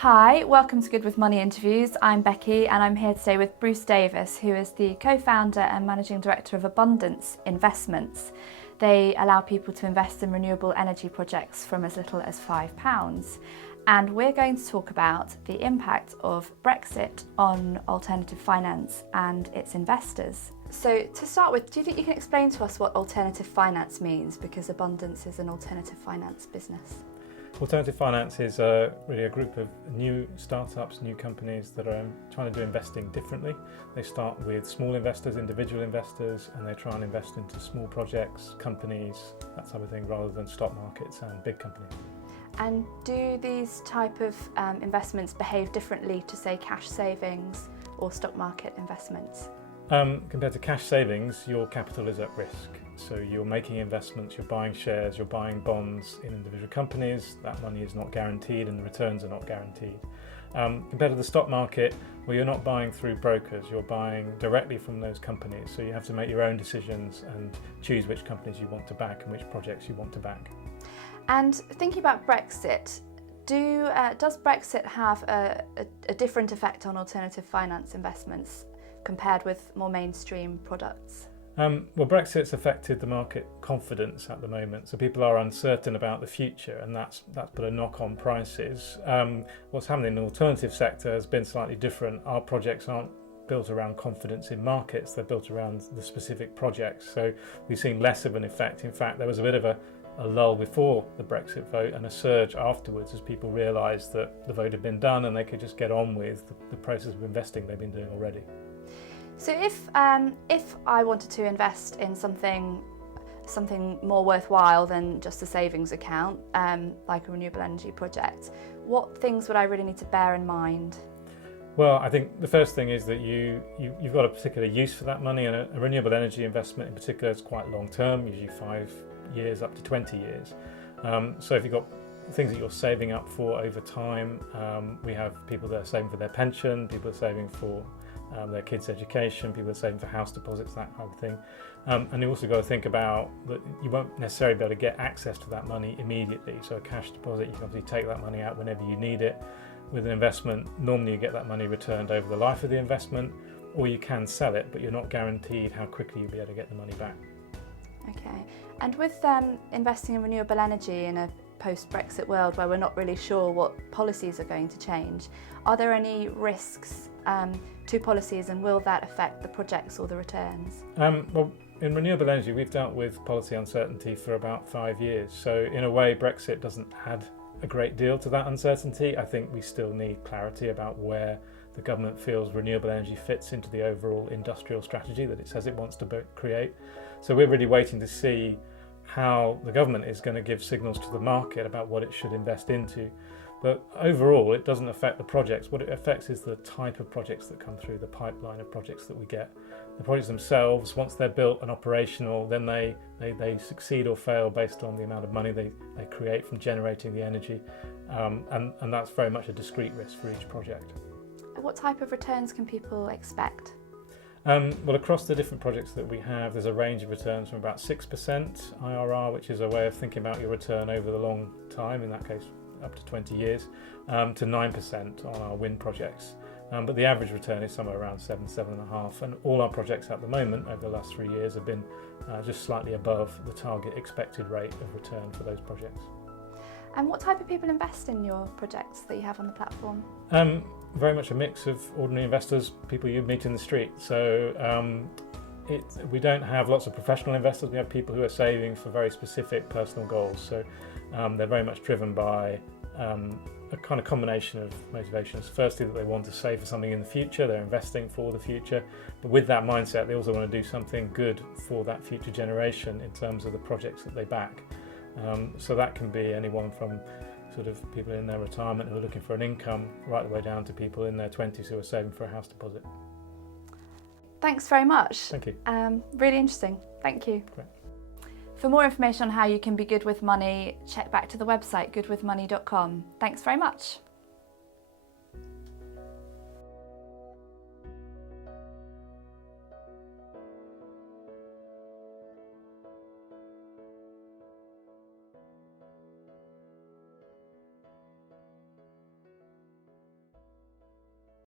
Hi, welcome to Good With Money Interviews. I'm Becky and I'm here today with Bruce Davis, who is the co-founder and managing director of Abundance Investments. They allow people to invest in renewable energy projects from as little as £5. And we're going to talk about the impact of Brexit on alternative finance and its investors. So to start with, do you think you can explain to us what alternative finance means? Because Abundance is an alternative finance business. Alternative finance is really a group of new startups, new companies that are trying to do investing differently. They start with small investors, individual investors, and they try and invest into small projects, companies, that type of thing, rather than stock markets and big companies. And do these type of investments behave differently to, say, cash savings or stock market investments? Compared to cash savings, your capital is at risk. So you're making investments, you're buying shares, you're buying bonds in individual companies. That money is not guaranteed and the returns are not guaranteed. Compared to the stock market, well, you're not buying through brokers, you're buying directly from those companies. So you have to make your own decisions and choose which companies you want to back and which projects you want to back. And thinking about Brexit, does Brexit have a different effect on alternative finance investments compared with more mainstream products? Well, Brexit's affected the market confidence at the moment, so people are uncertain about the future, and that's put a knock on prices. What's happening in the alternative sector has been slightly different. Our projects aren't built around confidence in markets, they're built around the specific projects, so we've seen less of an effect. In fact, there was a bit of a lull before the Brexit vote and a surge afterwards as people realised that the vote had been done and they could just get on with the process of investing they've been doing already. So if I wanted to invest in something more worthwhile than just a savings account, like a renewable energy project, what things would I really need to bear in mind? Well, I think the first thing is that you've got a particular use for that money, and a renewable energy investment in particular is quite long term, usually 5 years up to 20 years. So if you've got things that you're saving up for over time, we have people that are saving for their pension, people are saving for their kids' education, people are saving for house deposits, that kind of thing. And you also got to think about that you won't necessarily be able to get access to that money immediately. So a cash deposit, you can obviously take that money out whenever you need it. With an investment, normally you get that money returned over the life of the investment, or you can sell it, but you're not guaranteed how quickly you'll be able to get the money back. Okay, and with investing in renewable energy in a post-Brexit world where we're not really sure what policies are going to change, are there any risks to policies, and will that affect the projects or the returns? Well, in renewable energy, we've dealt with policy uncertainty for about 5 years. So in a way, Brexit doesn't add a great deal to that uncertainty. I think we still need clarity about where the government feels renewable energy fits into the overall industrial strategy that it says it wants to create. So we're really waiting to see how the government is going to give signals to the market about what it should invest into. But overall, it doesn't affect the projects. What it affects is the type of projects that come through, the pipeline of projects that we get. The projects themselves, once they're built and operational, then they succeed or fail based on the amount of money they create from generating the energy. And that's very much a discrete risk for each project. What type of returns can people expect? Well, across the different projects that we have, there's a range of returns from about 6% IRR, which is a way of thinking about your return over the long time, in that case up to 20 years, to 9% on our wind projects. But the average return is somewhere around 7.5%, and all our projects at the moment over the last 3 years have been just slightly above the target expected rate of return for those projects. And what type of people invest in your projects that you have on the platform? Very much a mix of ordinary investors, people you'd meet in the street. So we don't have lots of professional investors. We have people who are saving for very specific personal goals. So they're very much driven by a kind of combination of motivations. Firstly, that they want to save for something in the future, they're investing for the future. But with that mindset, they also want to do something good for that future generation in terms of the projects that they back. So that can be anyone from sort of people in their retirement who are looking for an income, right the way down to people in their 20s who are saving for a house deposit. Thanks very much. Thank you. Really interesting. Thank you. Great. For more information on how you can be good with money, check back to the website goodwithmoney.com. Thanks very much.